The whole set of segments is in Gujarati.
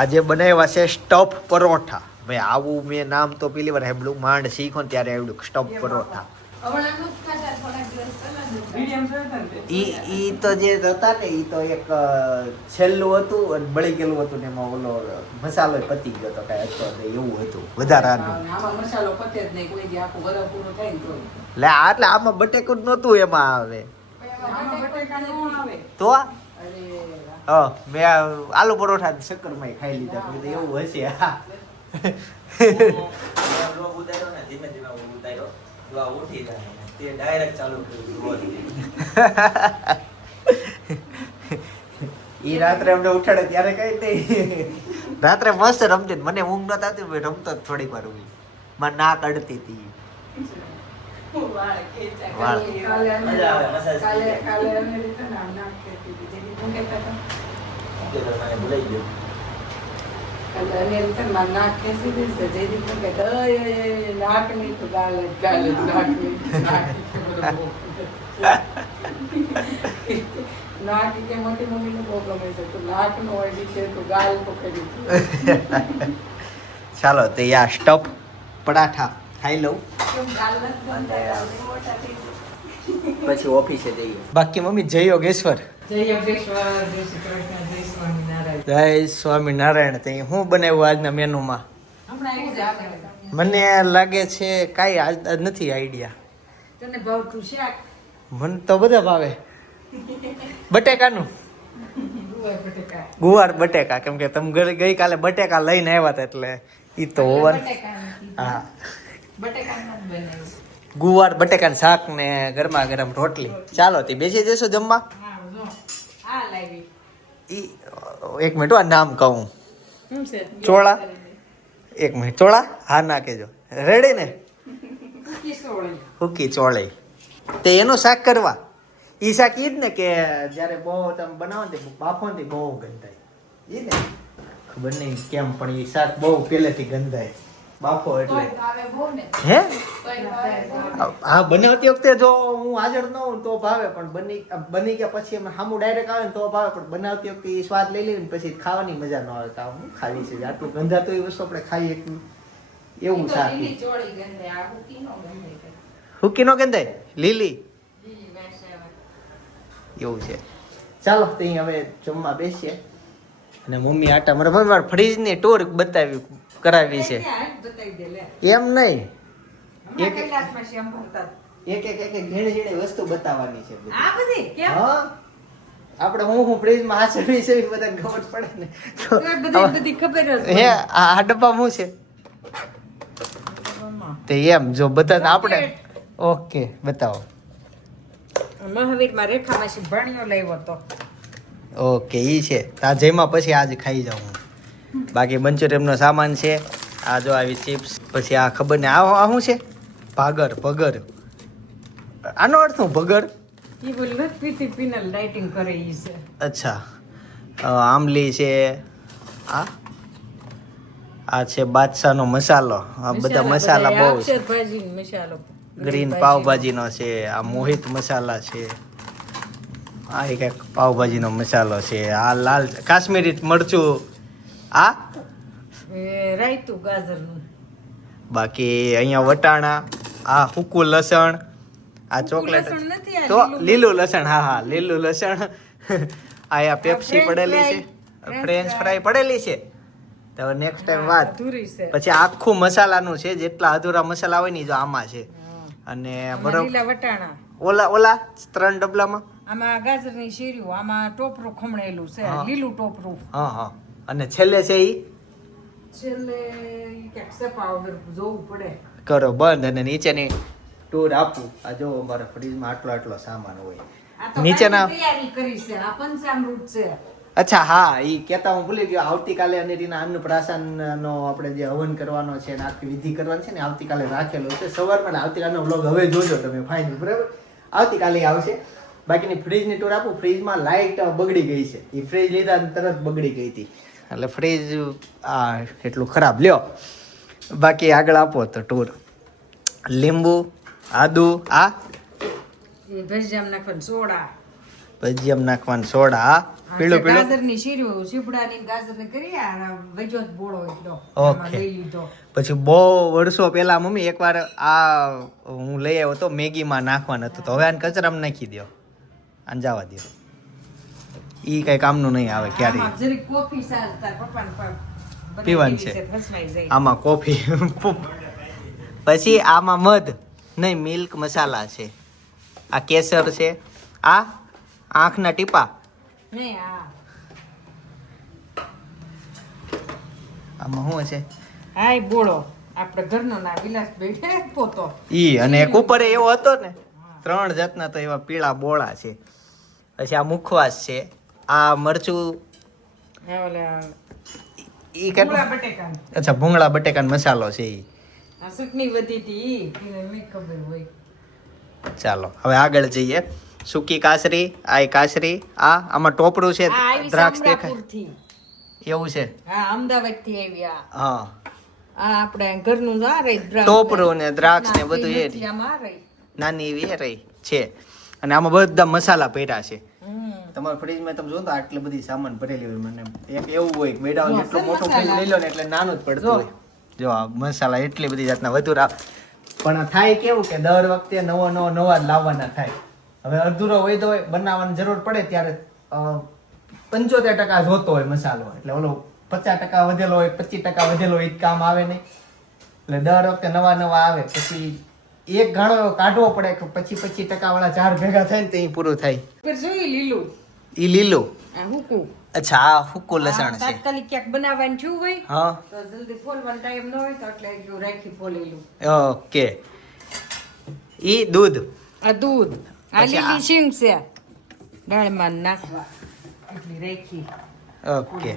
આજે બનાવ્યા છે સ્ટફ પરોઠા. ભાઈ આવું મેં નામ તો પેલી વાર સાંભળ્યું, માંડ શીખો ને ત્યારે આવડ્યું સ્ટફ પરોઠા. ઈ તો જે હતા ને ઈ તો એક છેલ્લું હતું અને બળી ગયેલું હતું ને એમાં ઓલો મસાલો પતી ગયો તો કઈ હતો એવું હતું વધારાનું. મસાલો પતે જ નહીં કોઈ દી આખું વરસ પૂરું થાય ને તો એટલે આમાં બટેકું જ નહોતું એમાં આવે તો મેં આલુ પરોઠા શક્કરમાંય ખાઈ લીધા. મેં તો એવું હશે. હા ધીમે ધીમે ઉતાર્યો ઉઠી જાય તે ડાયરેક્ટ ચાલુ કર્યું. ઈ રાત્રે અમને ઉઠાડે ત્યારે કઈ નહીં. રાત્રે મસ્ત રમતી મને ઊંઘ નત આવતી, રમતો થોડીક વાર ઊંઘી મારે નાક અડતી હતી. ચાલો તો યા સ્ટફ પરાઠા ખાઈ લઉં પછી ઓફિસે જઈએ. બાકી મમ્મી જય યોગેશ્વર. જય સ્વામિનારાયણ. તે શું બનાવ્યું આજના મેનુમાં? મને લાગે છે કાંઈ આજ નથી આઈડિયા. તને ભાવતું શાક? મને તો બધા ભાવે. બટેકાનું ગુવાર બટેકા, કેમ કે તમે ગઈકાલે બટેકા લઈને આવ્યા હતા એટલે ઈ તો ઓવર. હા ગુવાર બટેકાનું શાક ને ગરમા ગરમ રોટલી. ચાલો તે બેસી જશો જમવા. એક મિનિટ આ નામ કહું. ચોળા. એક મિનિટ ચોળા. હા ના કેજો. રેડી ને? હુકી ચોળી. તે એનું શાક કરવા. ઈ શાક ઈ જ ને કે જયારે બહુ તમે બનાવો ને બાફો ને બહુ ગંધાય. ઈ ને ખબર નહીં કેમ પણ ઈ શાક બહુ પહેલેથી ગંધાય બાફો એટલે. હે હા બનાવતી વખતે જો હું હાજર ન હોઉં તો ભાવે, પણ બની ગયા પછી અમે સામું ડાયરેક્ટ આવે ને તો ભાવે, પણ બનાવતી વખતે એ સ્વાદ લઈ લઈએ ને પછી ખાવાની મજા ન આવે. તો હું ખાવી છે આટલું ગંધાતું એ વસ્તુ આપણે ખાઈએ એવું શાક. હુકી નો ગંધાય લીલી એવું છે. ચાલો તો હવે જમવા બેસીએ. અને મમ્મી આટા મારા મમ્મી મારા ફ્રીજ ની ટૂર કરાવી છે. એમ નહીં એક એક ઝીણી ઝીણી વસ્તુ બતાવવાની છે. હા આપણે હું ફ્રીજ માં આ સવી સવી બધા ખબર પડે ને. હે આ ડબ્બા શું છે તે એમ જો બધા આપણે ઓકે બતાવો. મહાવીરમાં રેખામાં ભણ્યો લાવ્યો તો ઓકે ઈ છે. આ જેમાં પછી આજે ખાઈ જાઉં. બાકી મંચુરિયનનો સામાન છે. આ જો આવી ચિપ્સ, પછી આ ખબર ને આ શું છે? ભાગર. ભગર. આનો અર્થ શું ભગર? ઈ બોલ પીતી પીનલ ડાઇટિંગ કરે ઈ છે. અચ્છા આમલી છે. આ છે બાદશાહનો મસાલો. આ બધા મસાલા બહુ છે. ભાજી મસાલો ગ્રીન પાવભાજીનો છે. આ મોહિત મસાલા છે. આ એક પાવભાજીનો મસાલો છે. આ લાલ કાશ્મીરી મરચું. આ રાયતું ગાજરનું. બાકી અહીંયા વટાણા. આ સૂકું લસણ. આ ચોકલેટ તો લીલું લસણ. હા લીલું લસણ. આ પેપ્સી પડેલી છે. ફ્રેન્ચ ફ્રાય પડેલી છે. તો નેક્સ્ટ ટાઈમ વાત. પછી આખું મસાલાનું છે. જેટલા અધૂરા મસાલા હોય ને જો આમાં છે. અને બરોબર વટાણા ઓલા 3 ડબલામાં આમાં ગાજરની શીરીઓ, આમાં ટોપરું ખમણેલું છે, લીલું ટોપરું. હા અને છેલ્લે છે ઈ છેલ્લે કેક્સપ પાવડર જોવું પડે. કરો બંધ અને નીચેની ટૂર આપું. આ જો અમારા ફ્રીજમાં આટલો સામાન હોય. નીચેના તૈયારી કરી છે. આ પંચામૃત છે. અચ્છા હા ઈ કેતા હું ભૂલી ગયો. આવતીકાલે અનેરીના અન્નપ્રાશનનો આપણે જે હવન કરવાનો છે ને આખી વિધિ કરવાની છે ને આવતીકાલે રાખેલો છે સવારમાં. આવતીકાલનો વ્લોગ હવે જોજો તમે ફાઇનલ. બરાબર આવતીકાલે આવશે. બાકીની ફ્રીજની ટૂર આપું. ફ્રીજમાં લાઇટ બગડી ગઈ છે. એ ફ્રીજ લીધા તરત બગડી ગઈ હતી એટલે ફ્રીજ એટલું ખરાબ. લ્યો બાકી આગળ આપો તો ટૂર. લીંબુ આદુ. આ ભેજામ નાખવાનું સોડા. ભજીયામ નાખવાનું સોડા પીળું પીળું ગાજરની શીરું સીપડાની ગાજરની કરી આ વજો જ બોળો એટલો ઓકે. આમાં લઈ લીધો. પછી બહુ વર્ષો પહેલા મમ્મી એકવાર આ હું લઈ આવ્યો તો મેગીમાં નાખવાનું હતું તો હવે આને કચરામાં નાખી દો આને જવા દો ઈ કઈ કામનું નહીં આવે ક્યારેય આમાં જરીક કોફી સાલ તાર પપ્પાને બનાવી પીવાનું દેવી છે. ફસવાઈ જાય. આમાં કોફી પછી આમાં મધ નહીં મિલ્ક મસાલા છે આ કેસર છે આ આંખના ટીપા નહીં આ આમાં શું છે હાય બોળો આપણે ઘરનો ના વિલાસ બેઠે પોતો ઈ અને એક ઉપર એવો હતો ને 3 જાતના તો એવા પીળા બોળા છે પછી આ મુખવાસ છે આ મરચું ઓલા ઈ ભૂંગળા કેટલું બટેકા અચ્છા ભૂંગળા બટેકાનો મસાલો છે ઈ આ ચટણી વધી હતી મેં ખબર હોય. ચાલો હવે આગળ જઈએ સૂકી કાસરી આ ઈ કાસરી આમાં ટોપરું છે આ આવી દ્રાક્ષ દેખાય સામરાપુરથી. એવું છે હા અમદાવાદ થી આવ્યા. હા આ આપણે ઘરનું જ આ રહી દ્રાક્ષ. ટોપરું ને દ્રાક્ષ ને ના, બધું એ એ નથી, આમાં આ રહી. નાની એવી એ રહી છે અને આમાં બધા મસાલા ભર્યા છે હમ. તમારા ફ્રીજમાં તમે જો તો આટલી બધી સામાન ભરેલી હોય મને એક એવું હોય કે મેડાውን જો, જેટલું સર મોટું મસાલા. ફ્રીજ લઈ લો ને એટલે નાનું જ પડતું જો. હોય જો આ મસાલા એટલી બધી જાતના વધુ પણ થાય કેવું કે દર વખતે નવા જ લાવવાના થાય હવે અડધુરો વૈધો હોય બનાવવાની જરૂર પડે ત્યારે 75% જોતો હોય મસાલો એટલે ઓલો 50% વધેલો હોય 25% વધેલો હોય ઈ જ કામ આવે નહીં એટલે દર વખતે નવા આવે પછી એક ગાણો એવો કાઢવો પડે કે પછી 25% વાળા ચાર ભેગા થાય ને તો ઈ પૂરું થાય પર જોઈ લીલું ઈ લીલું આ હુકું. અચ્છા આ હુક્કું લસણ આ છે તાત્કાલિક ક્યાંક બનાવવાનું થયું હોય હા તો જલ્દી ફોલવાનો ટાઈમ ન હોય તો એટલે એટલું રાખી ફોલેલું. ઓકે ઈ દૂધ આ દૂધ આ પછી આ- લીલી શીંગ છે દાળમાં નાખવા એટલી રાખી. ઓકે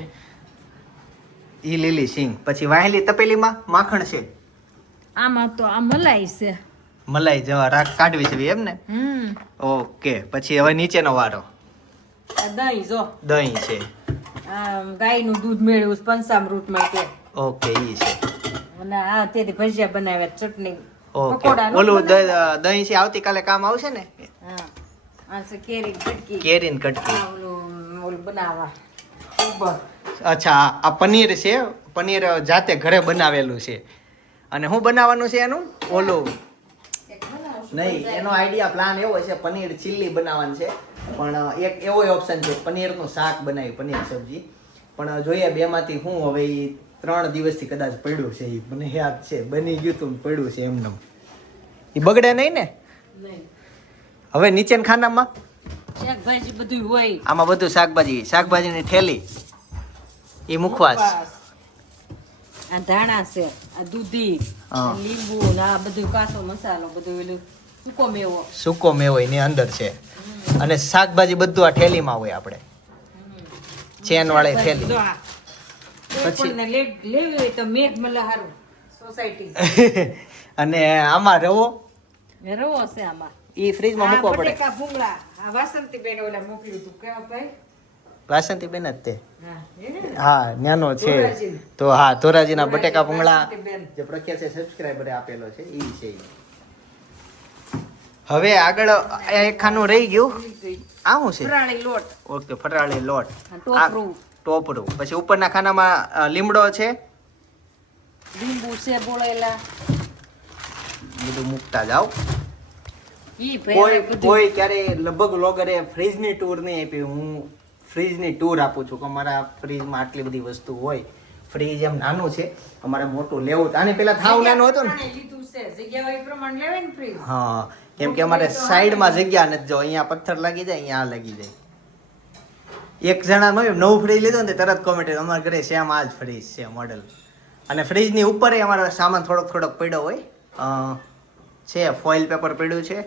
ઈ લીલી સિંગ પછી વાહેલી તપેલીમાં માખણ છે આમાં તો આ મલાઈ છે. મલાઈ જેવા રાખ કાઢવી છે એમ ને ઓકે પછી હવે નીચેનો વારો આ દહીં જો દહીં છે આ ગાયનું દૂધ મેળવ્યું પંચામૃત માટે ઓકે ઈ છે અને આ તેથી ભજીયા બનાવ્યા ચટણી ઓકે પકોડા નો ઓલું બનાવ્યા? દહીં છે આવતીકાલે કામ આવશે ને હા આ છે કેરી કટકી. કેરીન કટકી આ ઓલું બનાવવા ઉબર. અચ્છા આ પનીર છે પનીર જાતે ઘરે બનાવેલું છે અને શું બનાવવાનું છે એનું ઓલું નહીં એનો આઈડિયા પ્લાન એવો છે પનીર ચીલ્લી બનાવવાનું છે પણ એક એવો ઓપ્શન છે પનીરનું શાક બનાવી પનીર સબ્જી પણ જોઈએ બેમાંથી હું હવે ઈ 3 દિવસથી કદાચ પડ્યું છે ઈ મને યાદ છે બની ગયું તું પડ્યું છે એમને ઈ બગડે નહીં ને નહીં હવે નીચેના ખાનામાં શાકભાજી બધું હોય. આમાં બધું શાકભાજીની થેલી ઈ મુખવાસ આ ધાણા છે આ દૂધી હા. આ લીંબુ ને આ બધું કાચો મસાલો બધું એલું સૂકો મેવો. સૂકો મેવો એની અંદર છે અને શાકભાજી બધું આ થેલીમાં હોય આપણે ચેન વાળી થેલી જો આ. કોઈ પછી- પણને લેવી હોય તો મેઘ મલ્હારું સોસાયટી અને આમાં રવો રવો છે આમાં. ઈ ફ્રીજમાં મૂકવો પડે બટેકા ભૂંગળા આ વાસંતી બેન ઓલા મોકલ્યું તું કેવા ભાઈ વાસંતી બેન જ તે હા એને ને? હા ન્યાનો છે ધોરાજી. તો હા ધોરાજીના બટેકા ભૂંગળા વાસંતીબેન. જે પ્રખ્યાત છે સબસ્ક્રાઇબરે આપેલો છે ઈ છે ઈ. હવે આગળ આ એક ખાનું રહી ગયું આ શું છે ફરાળી લોટ ઓકે ફરાળી લોટ આ ટોપરું. આ ટોપરું પછી ઉપરના ખાનામાં લીમડો છે લીંબુ છે બોળેલા બધું મૂકતા જાઓ ઈ કોઈ ભાઈ બધું કોઈ ક્યારે લગભગ લોગરે ફ્રીજની ટૂર નહીં આપી હું ફ્રીજની ટૂર આપું છું કે અમારા ફ્રીજમાં આટલી બધી વસ્તુ હોય ફ્રીજ એમ નાનું છે અમારે મોટું લેવું આને પેલા થાવ નાનો હતો ને પ્રમાણે લીધું છે જગ્યા હોય એ પ્રમાણે લેવાય ને ફ્રીજ. હા કેમ કે અમારે સાઈડમાં જગ્યા નથી જો અહીંયા પથ્થર લાગી જાય અહીંયા આ લાગી જાય એક જણા નવું ફ્રીજ લીધું ને તરત કોમેન્ટ અમારા ઘરે સેમ આ જ ફ્રીજ છે મોડેલ અને ફ્રીજની ઉપર અમારો સામાન થોડોક પડ્યો હોય છે ફોઇલ પેપર પડ્યું છે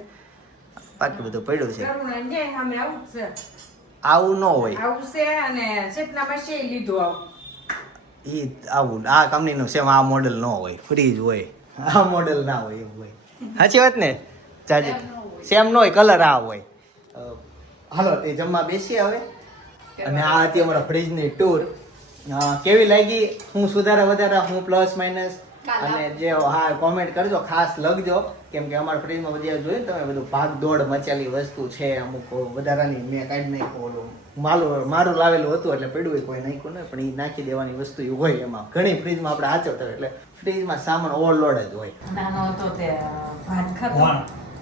બાકી બધું પડ્યું છે કરુણા ને સામે આવું જ છે. આવું ન હોય આવું છે અને ચેતનામાં છે લીધું આવું. ઈ આવું આ કંપનીનું સેમ આ મોડેલ ન હોય ફ્રીજ હોય આ મોડેલ ના હોય એવું હોય સાચી વાત ને ચાજી સેમ ન હોય કલર આ હોય હાલો તે જમવા બેસીએ હવે અને આ હતી અમારા ફ્રીજની ટૂર કેવી લાગી હું સુધારા વધારા હું પ્લસ માઇનસ અને જે હા કોમેન્ટ કરજો, ખાસ લખજો, કેમ કે અમારા ફ્રીજમાં બધી જોયું તમે બધું ભાગ દોડ મચેલી વસ્તુ છે, અમુક વધારાની મેં કાઢી નાખ્યું, ઓલું મારું લાવેલું હતું એટલે પડ્યું હોય કોઈ નાખ્યું ને, પણ એ નાખી દેવાની વસ્તુ હોય એમાં ઘણી ફ્રીજમાં આપણે હાચવતા હોય, એટલે ફ્રીજમાં સામાન ઓવરલોડ જ હોય. નાનો હતો તે ભાત ખાતો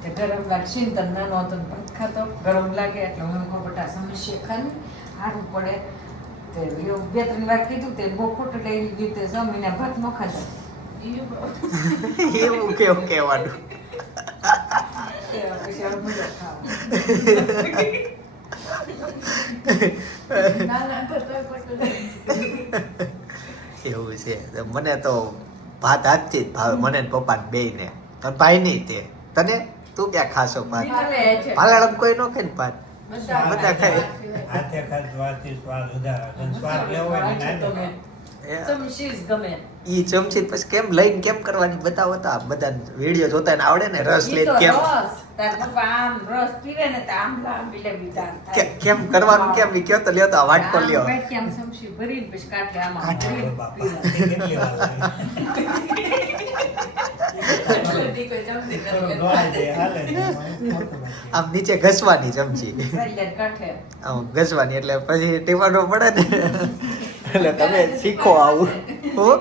તે ગરમ લાગશે ને, તને નાનો હતો ને ભાત ખાતો ગરમ લાગે એટલે હું કહું બેટા સમસ્યા ખાને સારું પડે. તે એવું 2-3 વાર કીધું તે બહુ ખોટું લઈ ગયું, તે જમીને ભાત ન ખાધા. એવું કેવું કહેવાનું. પછી હવે મુજો ખાવા. એવું છે. મને તો ભાત હાથથી જ ભાવે, મને ને પપ્પા બેયને. તને ભાઈ નહીં તે તને તું ક્યાં ખાશો ભાત? ભાલાડમ કોઈ ન ખાય ને ભાત, બધા ખાય. હાથે ખાધવાથી સ્વાદ વધારે અને સ્વાદ લેવો હોય ને નાનો. ચમચી જ ગમે. ઈ ચમચી પછી કેમ લઈને કેમ કરવાની બતાવો તો, આ બધા વિડીયો જોતા ને આવડે ને, રસ લઈને કેમ રસ પીવે ને તો આમ લાંબી લાંબી દાળ થાય. કેમ કરવાનું કેમ ઈ કયો તો લ્યો તો આ વાટકો લ્યો. આમ બેઠ કે આમ ચમચી ભરીને પછી કાઢે આમાં કાઢે ભરીને બાપા. પીવે. કેટલી વાર લાગે. બધી કોઈ ચમચી થોડો નથી. ડોળાઈ જાય, હાલે જ. મોટું બાકી. આમ નીચે ઘસવાની ચમચી, સહેલે કાઢે. આમ ઘસવાની એટલે પછી ટીપાનો પડે ને. એટલે તમે શીખો આવું. હું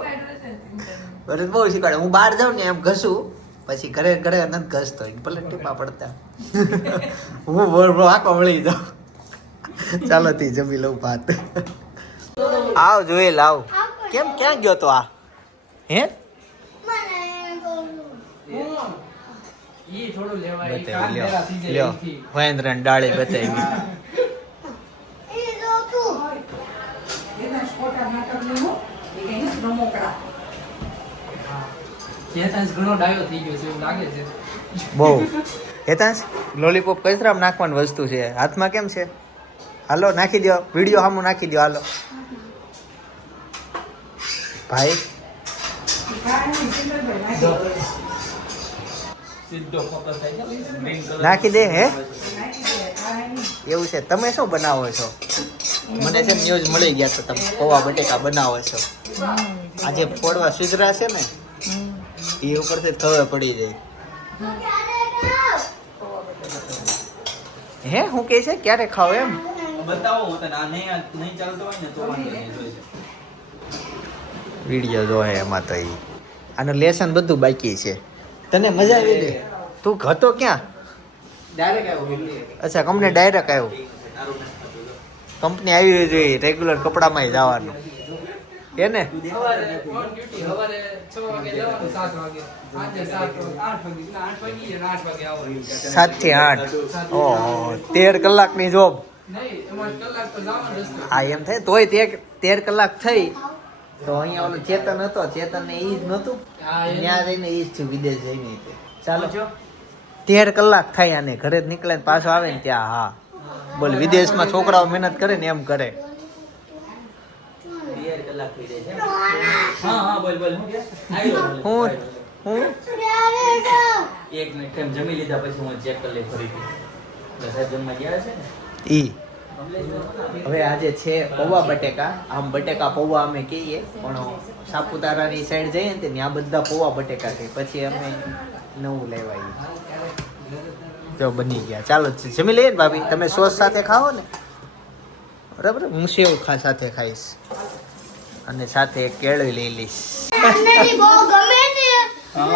બરે બહુ શીખવાડે. હું બહાર જાઉં ને એમ ઘસું, પછી ઘરે ઘરે નથી ઘસતો, ભલે ટીપા પડતા. હું આખો વળી જાઉં. ચાલો તી જમી લઉં ભાત. આવ જોઈ લાવ. કેમ ક્યાં ગયો તો આ? હે ઈ થોડું લેવાય, ઈ બતાવી કાન ભેરા થઈ જાય લ્યો એથી. મહેન્દ્રન ડાળી બતાવી. એના ખોટા નાટક નહીં હો. એ કઈ નથી રમકડા. ચેતન ઘણો ડાયો થઈ ગયો છે એવું લાગે છે. બહુ હેતાંશ લોલીપોપ કચરામાં નાખવાની વસ્તુ છે, હાથમાં કેમ છે? હાલો નાખી દો, વિડીયો સામું નાખી દો. હાલો ભાઈ સીધો ફોકસ થાય છે green colour. નાખી દે. હે એવું છે? તમે શું બનાવો છો? મને છે ન્યૂઝ મળી ગયા તો તમે પૌવા બટેકા બનાવો છો. આજે ફોડવા સુધરા છે ને એ ઉપરથી ખબર પડી જાય. હે હું કહે છે ક્યારે ખાવ એમ? બતાવો હું તને, આ નહીં ચાલતો હોય ને તો વાંધો નહીં, જોઈ છે. વિડીયો જો હે એમાં તો ઈ આનું લેસન બધું બાકી છે. તને મજા આવી ગઈ? તું હતો ક્યાં? ડાયરેક્ટ આવ્યો એટલે. અચ્છા કંપની ડાયરેક્ટ આવ્યો. તારું નથી થતું જો. કંપની આવી રહી જોઈએ રેગ્યુલર કપડામાં જવાનું એને. સવારે on duty, સવારે 6 વાગે જવાનું, 7 વાગે. સાંજે 7 વાગે, 8 વાગે. ના, 8 વાગે ને 8 વાગે આવવાનું. 7 થી 8. ઓહો 13 કલાકની જોબ. નહીં, એમાં કલાક તો જવાનો રસ્તો. આ એમ થાય તોય 13 કલાક થઈ તો અહીંયા ઓલું ચેતન હતો, ચેતન ને ઈ જ નહોતું હા, એ. ત્યાં જઈને ઈ જ થયું, વિદેશ જઈને ઈ તે. ચાલો 13 કલાક થાય આને ઘરે જ નીકળે ને પાછો આવે ને ત્યાં. હા બોલ, વિદેશમાં છોકરાઓ મહેનત કરે ને એમ કરે. 13 કલાક થઈ જાય છે. હા હા બોલ બોલ, હું કે આવ્યો હું હું 1 મિનિટ કેમ જમી લીધા પછી હું ચેક કરી લઈ ફરીથી. એટલે સાહેબ જમવા ગયા છે ને. ઈ હવે આજે છે પૌવા બટેકા. આમ બટેકા પૌવા અમે કહીએ, પણ સાપુતારાની સાઈડ જઈએ ને ત્યાં બધા પૌવા બટેકા કહે. પછી અમે નવું લેવાય. જો બની ગયા. ચાલો જમી લઈએ ને ભાભી. તમે સોસ સાથે ખાઓ ને, બરાબર? હું સેવ સાથે ખાઈશ અને સાથે એક કેળું લઈ લઈશ. હા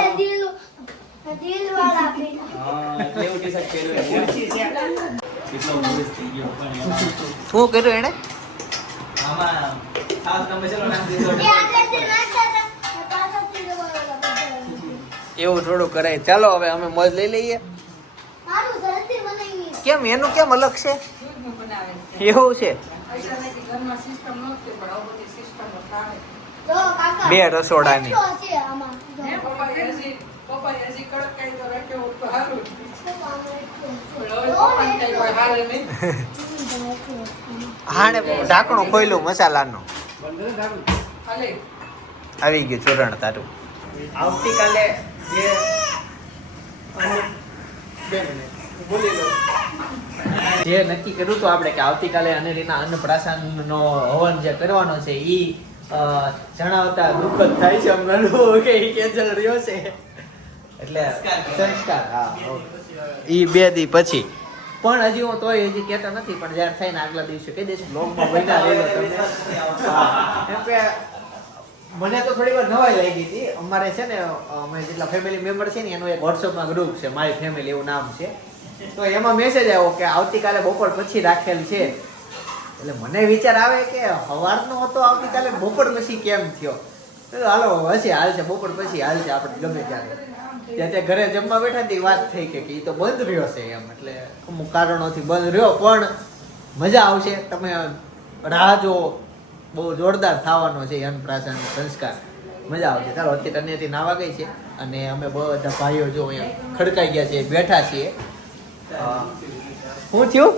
એટલે એવું ટી-શર્ટ પહેર્યું કેટલો બોરિસ થઈ ગયો પણ એમાં. શું કર્યું એને? આમાં ખાસ તમે ચલો નાખી દીધો. એવું થોડું કરાય. ચાલો હવે અમે મોજ લઈ લઈએ. કેમ એનું કેમ અલગ છે? શું બનાવે છે? એવું છે? પૈસા નથી, ઘરમાં સિસ્ટમ નહોતી, પણ આવું બધી સિસ્ટમ આવે. 2 રસોડાની. હે, પપ્પાએ હજી કડક કાયદો રાખ્યો હોત તો સારું. પણ હવે પપ્પાને કાંઈ કોઈ હારે નહીં. હાણે ઢાંકણું ખોલ્યું મસાલાનું. હાલે. આવી ગયું ચૂરણ તારું. આવતીકાલે જે નક્કી કર્યું હતું આપણે કે આવતીકાલે અનેરીના અન્નપ્રાશનનો હવન જે કરવાનો છે ઈ જણાવતા દુઃખદ થાય છે હમણાં કે ઈ કેન્સલ રહ્યો છે એટલે સંસ્કાર હા ઈ 2 દી પછી પણ હજી હું તોય હજી કહેતો નથી પણ જ્યારે થઈને આગલા દિવસે કહી દઈશ બ્લોગમાં બન્યા રહેલો તમને કેમ કે મને તો થોડી વાર નવાઈ લાગી હતી અમારે છે ને અમે જેટલા ફેમિલી મેમ્બર છે ને એનું એક વોટ્સઅપમાં ગ્રુપ છે મારી ફેમિલી એવું નામ છે તો એમાં મેસેજ આવ્યો કે આવતીકાલે બપોર પછી રાખેલ છે એટલે મને વિચાર આવે કે સવારનો હતો આવતીકાલે બપોર પછી કેમ થયો તો હાલો હશે હાલ છે બપોર પછી હાલ છે આપણે ગમે ત્યારે ત્યાં ઘરે જમવા બેઠા તે વાત થઈ કે એ તો બંધ રહ્યો છે એમ એટલે અમુક કારણોથી બંધ રહ્યો પણ મજા આવશે તમે રાહ જો બહુ જોરદાર થવાનો છે અન્નપ્રાશન સંસ્કાર મજા આવશે ચાલો અત્યારે અન્યથી નાવા ગઈ છે અને અમે બધા ભાઈઓ જો અહીંયા ખડકાઈ ગયા છે બેઠા છીએ શું થયું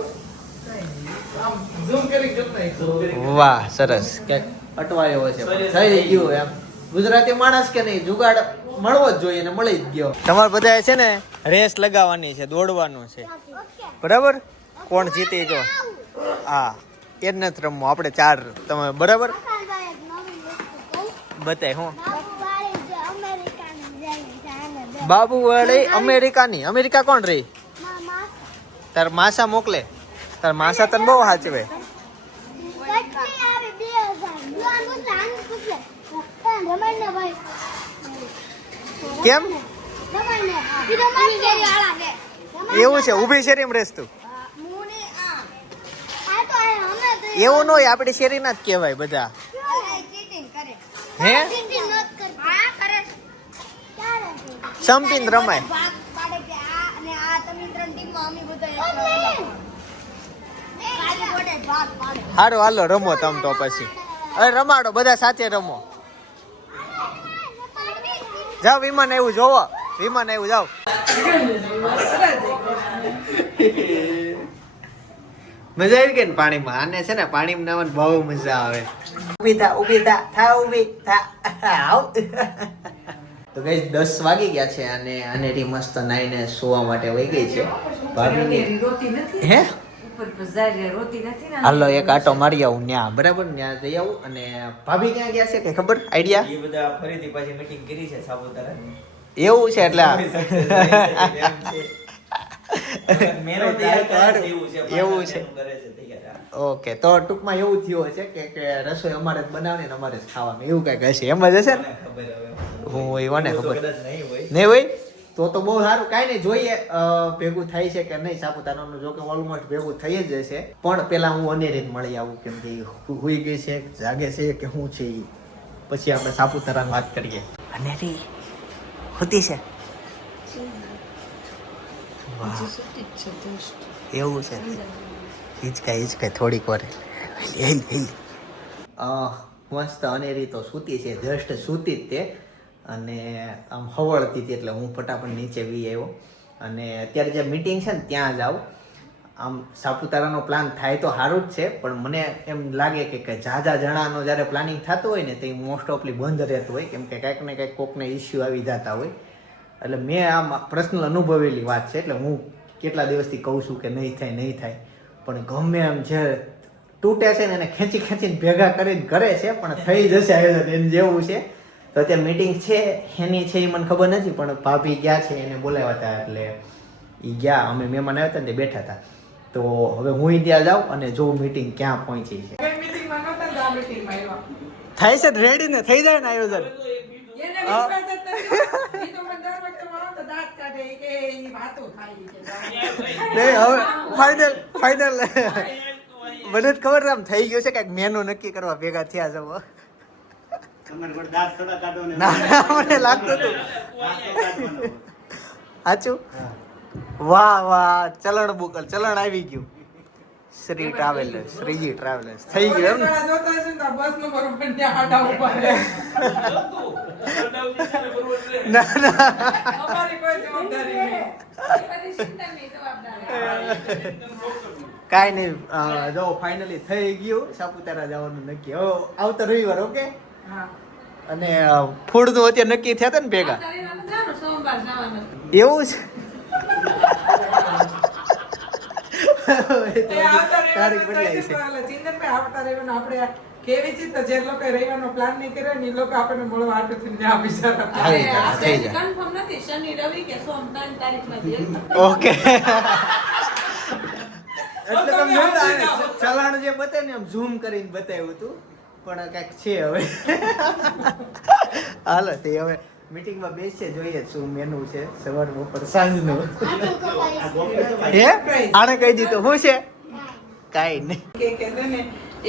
વાહ સરસ કે અટવાયો છે થઈ ગયું એમ ગુજરાતી માણસ કે નહીં જુગાડ મળવો જ જોઈએ ને મળી જ ગયો તમારે બધા છે ને રેસ લગાવવાની છે દોડવાનું છે બરાબર કોણ જીતી જો હા એ જ નથી રમવું આપણે 4 તમે બરાબર બતાય હું બાબુ વાળી અમેરિકા કોણ રહી તાર માસા મોકલે તાર માસા તને બહુ સાચવે કેમ એવું છે ઊભી શેરીમાં રેસ તું એવું ન હોય આપણી શેરીના જ કહેવાય બધા હે સંપીન રમાય હારું હાલો રમો તમ તો પછી અરે રમાડો બધા સાથે રમો જાઓ વિમાન આવ્યું જોવો વિમાન આવ્યું જાઓ મજા આવી ગઈ ને પાણીમાં આને છે ને પાણીમાં નાવાની બહુ મજા આવે ઊભી થા ઊભી થા આવ તો ગાઈસ 10 વાગી ગયા છે અને આનેરી મસ્ત નાઈને સુવા માટે વહી ગઈ છે ભાભીની રોતી નથી હે ઉપર પઝારી રોતી નથી ને હાલો એક આટો મારી આવું ન્યા બરાબર ન્યા જઈ આવું અને ભાભી ક્યાં ગયા છે કે ખબર આઈડિયા એ બધા ફરીથી પાછી મીટિંગ કરી છે સાપુતારાની એવું છે એટલે મેનો તૈયાર કરે છે એવું છે એવું છે કરે છે તૈયાર ઓકે તો ટૂંકમાં એવું થયું હશે કે રસોઈ અમારે જ બનાવવાની ને અમારે જ ખાવાની એવું કઈક હશે એમ જ હશે ને ખબર હવે હું એવાને ખબર કદાચ નહીં હોય નહીં હોય તો બહુ સારું કાંઈ નહીં જોઈએ ભેગું થાય છે કે નહીં સાપુતારાનું જો કે ઓલમોસ્ટ ભેગું થઈ જ જશે પણ પેલા હું અનેરીને મળી આવું કેમ કે હુઈ ગઈ છે જાગે છે કે શું છે ઈ પછી આપણે સાપુતારાની વાત કરીએ અનેરી હોતી છે એવું છે હિચકાય થોડીક વાર મસ્ત અનેરી તો સૂતી છે જસ્ટ સૂતી જ તે અને આમ હવળતી હતી એટલે હું ફટાફટ નીચે વી આવ્યો અને અત્યારે જે મીટિંગ છે ને ત્યાં જાઉં આમ સાપુતારાનો પ્લાન થાય તો સારું જ છે પણ મને એમ લાગે કે ઝાઝા જણાનો જ્યારે પ્લાનિંગ થતું હોય ને તે મોસ્ટ ઓફલી બંધ રહેતું હોય કેમ કે કાંઈક ને કાંઈક કોકને ઇસ્યુ આવી જતા હોય એટલે મેં આમ પર્સનલ અનુભવેલી વાત છે એટલે હું કેટલા દિવસથી કહું છું કે નહીં થાય પણ ગમે એમ જે તૂટે છે ને એને ખેંચીને ભેગા કરીને કરે છે પણ થઈ જશે આયોજન એને જેવું છે તો અત્યારે મીટિંગ છે એની છે એ મને ખબર નથી પણ ભાભી ગયા છે એને બોલાવ્યા હતા એટલે એ ગયા અમે મહેમાન આવ્યા હતા ને તે બેઠા હતા તો હવે હું ત્યાં જાઉં અને જોઉં મીટિંગ ક્યાં પહોંચી છે થાય છે રેડી ને થઈ જાય ને આયોજન ફાઈનલ મને જ ખબર આમ થઈ ગયું છે કે મેનુ નક્કી કરવા ભેગા થયા છે મને લાગતું હતું સાચું વાહ ચલણ આવી ગયું શ્રીજી ટ્રાવેલર્સ થઈ ગયું એમ કાઈ નહીં જો ફાઇનલી થઈ ગયું સાપુતારા જવાનું નક્કી હવે આવતા રવિવાર ઓકે અને ફૂડ નું અત્યારે નક્કી થયા હતા ને ભેગા એવું છે તારીખ બદલાઈ છે કેવી છે તો જે લોકો રહેવાનો પ્લાન નહીં કર્યો ને એ લોકો આપણને મળવા આટોથી ત્યાં બિચારા આવી અરે, જાય, આ થઈ date જાય. confirm નથી શનિ રવિ કે સોમ 3 તારીખમાં date. ઓકે એટલે તો તમે જોયું તમે ને, આવજો. ચલાણ જે બતાવ્યું ને એમ ઝૂમ કરીને બતાવ્યું હતું પણ કઈક છે હવે હાલો તે હવે મીટિંગમાં બેસીએ જોઈએ શું મેનુ છે સવાર બપોર સાંજનું હે આને કહી દીધું શું છે કાઈ નહીં કે છે ને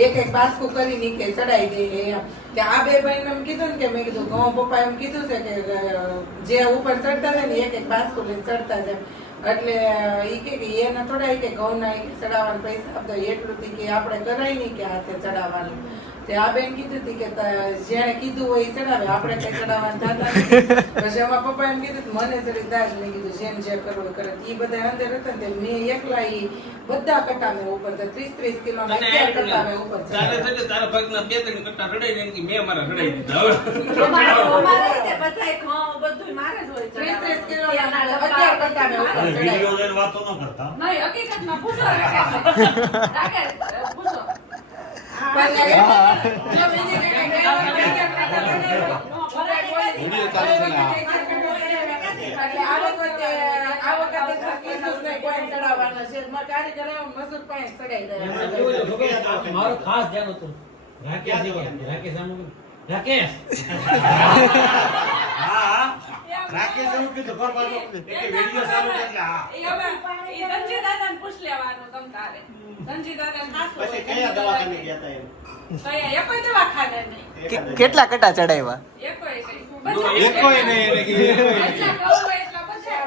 એક બાસ્કુ કરીને કે ચડાઈ દે એમ કે આ બે ભાઈને એમ કીધું ને કે મેં કીધું ઘઉં પપ્પા એમ કીધું છે કે જે ઉપર ચડતા છે ને એક બાસ્કુ લઈને ચડતા છે એટલે ઈ કે એને થોડા ઈ કે ઘઉં ના ચડાવવાના પૈસા આપતો એટલું થી કે આપણે કરાય નહીં કે હાથે ચડાવવાનું તે આ બેન કીધું હતી કે જેને કીધું હોય એ ચડાવે આપણે કઈ ચડાવવાનું થતા નથી પછી એમાં પપ્પા એમ કીધું કે મને ચડી દાજ મેં કીધું જેમ જે કરવું કરે એ બધા અંદર હતા ને મેં એકલા ઈ બધા કટામે ઉપર 30 કિલો ના 11 કટામે ઉપર ચડાવ્યા. તારા પગના 2-3 કટ્ટા રડાઈ ને મેં મારા રડાઈ દીધા અમારે તે બધાય ઘઉં બધુંય મારે જ હોય 30 કિલો ના 11 કટામે ઉપર ચડાવ્યા. વાતો ન કરતા નહીં હકીકતમાં પૂછો રાકેશ, પૂછો જો બીજી કઈ એટલે આ વખતે કીધું જ નહીં કોઈ ચડાવવાના છે કારીગર મજૂર પાસે ચડાઈ દે મારું ખાસ ધ્યાન હતું રાકેશ રાકેશ આમ રાકેશ હા રાકેશ એવું કીધું ઘર બાજુ એક વિડિયો ચાલુ એટલે હા ધનજી દાદાને પૂછ લેવાનું તમ તારે ધનજી દાદાને હાસુ પછી કયા દવાખાને ગયા હતા એમ કયા એકોય દવાખાને નહીં કેટલા કટા ચડાવ્યા એકોય નહીં એકોય નહીં એને કીધું. એટલા કહું હોય એટલા પછી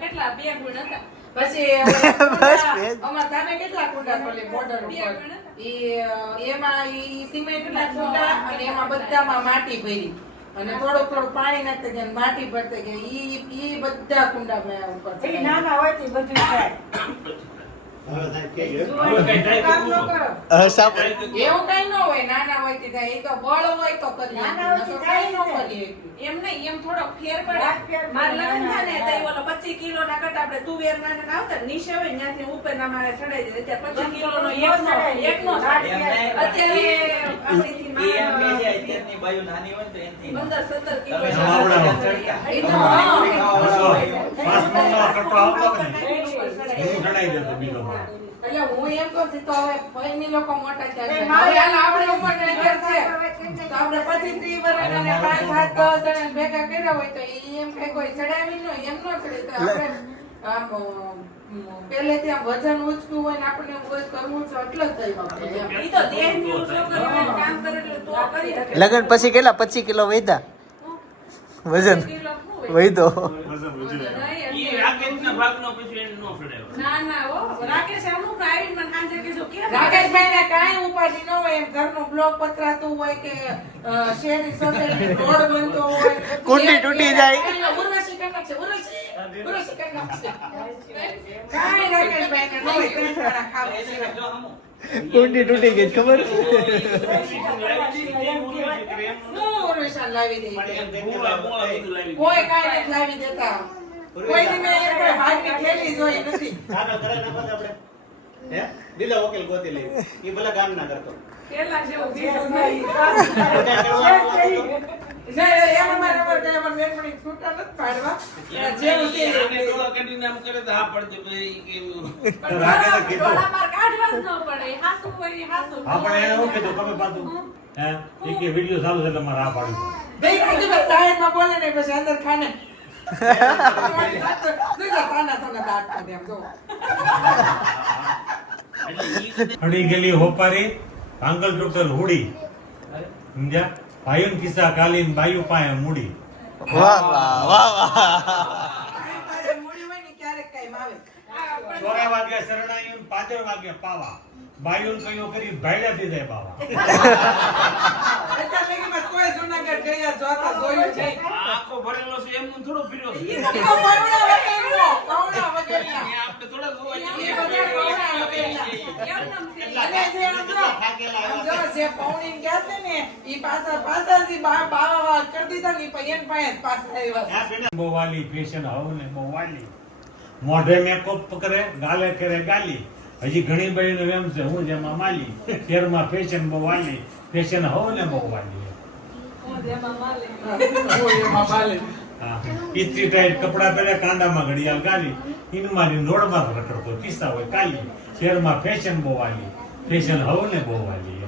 કેટલા 2 ગુણ હતા પછી બસ બે જ. અમાર ગામે કેટલા કુંડા ખોલે બોર્ડર ઉપર એમાં ઈ સિમેન્ટ ના કુંડા અને એમાં બધામાં માટી ભરી અને થોડું પાણી નાખતા ગયા માટી ભરતા ગયા ઈ બધા કુંડા મેં ઉપર હવે સાહેબ કે કામ ન કરો. સાપ એવું કઈ ન હોય નાના હોય તે થાય. એ તો બળ હોય તો કરીએ નકર કઈ ન કરીએ એમ નહીં એમ થોડો ફેર પડે માર લગ્ન થાય ને તો ઈ ઓલો 25 કિલો ના કટ આપણે તુવેર ના ને આવતા ને નીચે હોય ત્યાંથી ઉપર ના મારે ચડાઈ દે ત્યારે 25 કિલો નો એકનો અત્યારે આપણી થી એ એમ કે છે અત્યારની બાયું નાની હોય ને તો એનથી 15-17 કિલો તમે એ તો પાંચમો કટ્ટો આવતો કે નહીં હું ચડાઈ દેતો બીજો ભાગ. એટલે હું એમ કહું છું તો હવે ભાઈની લોકો મોટા થયા છે. હવે હાલ આપણે ઉંમરના ઘેર છે તો આપણે 25-30 વર્ષના ને 5-7-10 જણા ભેગા કર્યા હોય તો ઈ એમ કઈ કોઈ ચડાવી ન હોય એમ ન ચડે તો આપણે આમ પહેલેથી આમ વજન ઊંચકું હોય ને આપણે એમ કોઈ કરવું છે એટલે જ થઈ બાપરે એમ. ઈ તો દેહની છોકરીઓને કામ કરે એટલે તો કરી શકે લગન પછી કેટલા 25 કિલો વધ્યા વજન કિલો શું હોય? વધ્યો નહીં, ઈ રાકેશના ભાગનો પછી એને નો ફેડાયો ના ના ઓ રાકેશ અમુક આવીને મને સાંજે કીધું કે રાકેશભાઈને કાંઈ ઉપાધિ ન હોય એમ ઘરનું બ્લોક પતરાતું હોય કે શેરી સોસાયટી રોડ બનતો હોય કુંડી તૂટી જાય. ઉર્વશી કરી નાખશે ઉર્વશી કરી નાખશે કાંઈ રાકેશભાઈને ન હોય પેંઠાણા ખાવા એ છે સિવાય. જો હમો કુંડી તૂટી ગઈ ખબર હું ઉર્વશાને લાવી દઈ પણ એમ દે. દેખે બધું લાવી કોઈ કાંઈ નથી લાવી દેતા કોઈની મેં એક કોઈ ભાગની થેલી જોઈ નથી કાગળ કરાય નાખો તો આપણે હે દિલા વકીલ ગોતી લેવી ઈ ભલે ગામ ના કરતો પેલા જેવું બીજું નહીં. કાંઈ કરવાનું નહોતું. નહીં, એમાં મારે પર કઈ પણ વેરમણી છૂટા નથી પાડવા જેવું છે આને ડોળા કાઢીને આમ કરે તો હા પડતે પછી ઈ કેવું પણ ડોળા માર કાઢવા જ ન પડે હાસુ હોય ઈ હાસુ આપણે એને શું કીધું ખબર પાછું હે એ કે વિડિયો ચાલુ છે એટલે મારે આ પાડી બે કીધું સાહેબમાં બોલે ને પછી અંદર ખાને હડી ગયેલી હોપારી ભાંગલ ડોક્ટર હુડી સમજ્યા ભાઈઓન કિસ્સા કાલીન બાયુ પાએ મુડી વાહ વાહ વાહ વાહ ચોરા વાગ્યા શરણાઈયું 5 વાગ્યા પાવા બાયુન કયો કરી ભાઈડા થઈ જાય બાવા આખો ભરેલો છે એમનું થોડો ફીર્યો છે આપણે થોડા જોવા બોવાલી ફેશન આવું ને બોવાલી મોઢે મેકઅપ કરે ગાલે કરે ગાલી હજી ઘણી બહેનો એમ છે હું જેમાં માલી શહેરમાં ફેશન બહુ વાલી ફેશન હોવ ને બહુ વાલી હા ઇસ્ત્રી ટાઈટ કપડા પહેરે કાંડામાં ઘડિયાળ ગાલી ઇન મારી નોડમાં રખડતો કિસ્સા હોય કાલી શહેરમાં ફેશન બહુ વાલી ફેશન હોવ ને બહુ વાલી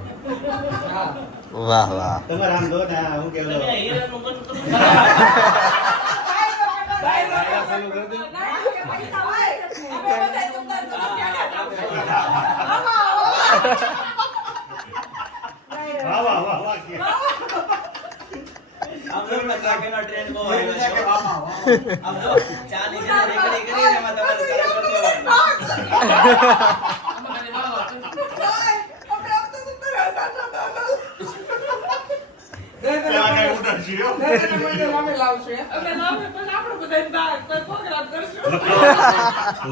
વાહ વાહ તમારે આમ દો ને હું કે તમે હીરાનું બંધ કરો. વાહ વાહ વાહ વાહ કે આમ જો ને કાફીનો ટ્રેન્ડ બહુ આવ્યો છે. આમ જો ચા ની જેને રેકડી કરીને એમાં તમારે ચાલુ કરી દેવાનું. આમાં ખાલી વાહ વાહ. ત્યાં કઈ ઉતરશે હો.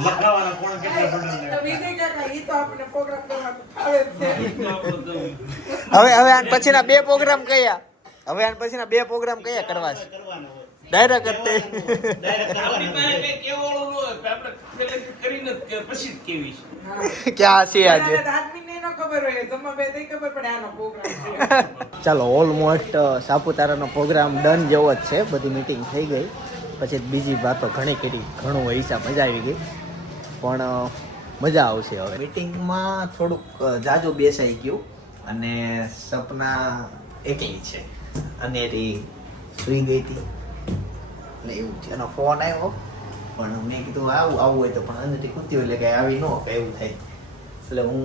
લખાવાના કોણ કેટલા બટન હવે આન પછીના 2 પ્રોગ્રામ કયા હવે આન પછીના 2 પ્રોગ્રામ કયા કરવા છે કરવાનો હોય ડાયરેક્ટ કરતે ડાયરેક્ટ આપણી પાસે કઈ કહેવાનું ન હોય. આપણે પહેલેથી કરીને જ કે પછી જ કેવી છે. ક્યાં છે આજે ખબર હોય જમા બે ખબર પડે આનો પ્રોગ્રામ છે ચાલો ઓલમોસ્ટ સાપુતારાનો પ્રોગ્રામ ડન જેવો જ છે બધી મીટિંગ થઈ ગઈ પછી બીજી વાતો ઘણી કરી ઘણું હિસાબ મજા આવી ગઈ પણ મજા આવશે હવે મીટિંગમાં થોડુંક જાજુ બેસાઈ ગયું અને સપના એકલી છે અને સુઈ ગઈ હતી એટલે એવું છે એનો ફોન આવ્યો પણ મેં કીધું આવું હોય તો પણ અંદરથી કૂતી હોય એટલે કે આવી ન કે એવું થાય એટલે હું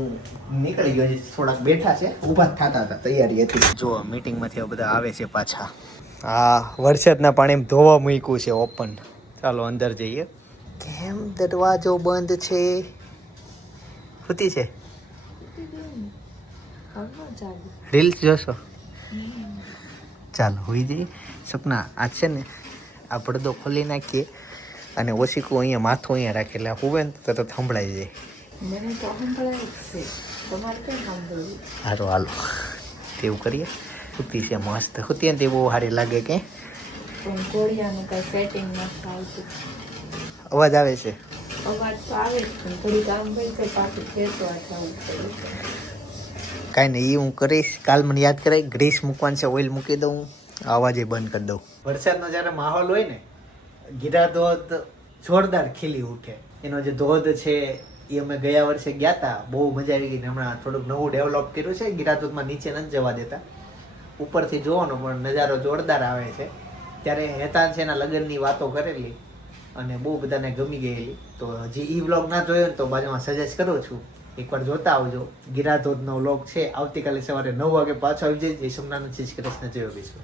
નીકળી ગયો થોડાક બેઠા છે ઊભા થતા હતા તૈયારી હતી જો મીટિંગમાંથી બધા આવે છે પાછા હા વરસાદના પાણીમાં ધોવા મૂક્યું છે ઓપન ચાલો અંદર જઈએ કેમ દરવાજો બંધ છે ખૂતી છે રીલ્સ જોશો ચાલો હોઈ જઈએ સપના આ છે ને આ પડદો ખોલી નાખીએ અને ઓછીકું અહીંયા માથું અહીંયા રાખે એટલે હુવે ને તો સંભળાઈ જાય મને તો સંભળાય જ છે તમારે કેમ સાંભળવું હાલો હાલો તેવું કરીએ હુતી છે મસ્ત હુતી ને તે બહુ સારી લાગે કે પણ કોળિયાનું કાંઈ સેટિંગ નથી આવતું અવાજ આવે છે અવાજ તો આવે જ પણ થોડી કામ હોય તો પાછું ખેંચવા જવું પડે કાંઈ નહીં એ હું કરીશ કાલ મને યાદ કરાય ગ્રીસ મૂકવાનું છે ઓઇલ મૂકી દઉં અવાજે બંધ કરી દઉં વરસાદનો જ્યારે માહોલ હોય ને ગીરા ધોધ જોરદાર ખીલી ઉઠે એનો જે ધોધ છે એ અમે ગયા વર્ષે ગયા હતા બહુ મજા આવી ગઈ ને હમણાં થોડુંક નવું ડેવલપ કર્યું છે ગીરા ધોધમાં નીચે નથી જવા દેતા ઉપરથી જોવાનો પણ નજારો જોરદાર આવે છે ત્યારે હેતાન છે એના લગ્નની વાતો કરેલી અને બહુ બધાને ગમી ગયેલી તો હજી ઈ વ્લોગ ના જોયો ને તો બાજુમાં સજેસ્ટ કરું છું એકવાર જોતા આવજો ગીરાધોધનો વ્લોગ છે આવતીકાલે સવારે 9 વાગે પાછો આવી જાય જય સોમનાથ શ્રી કૃષ્ણ જય વિશ્વ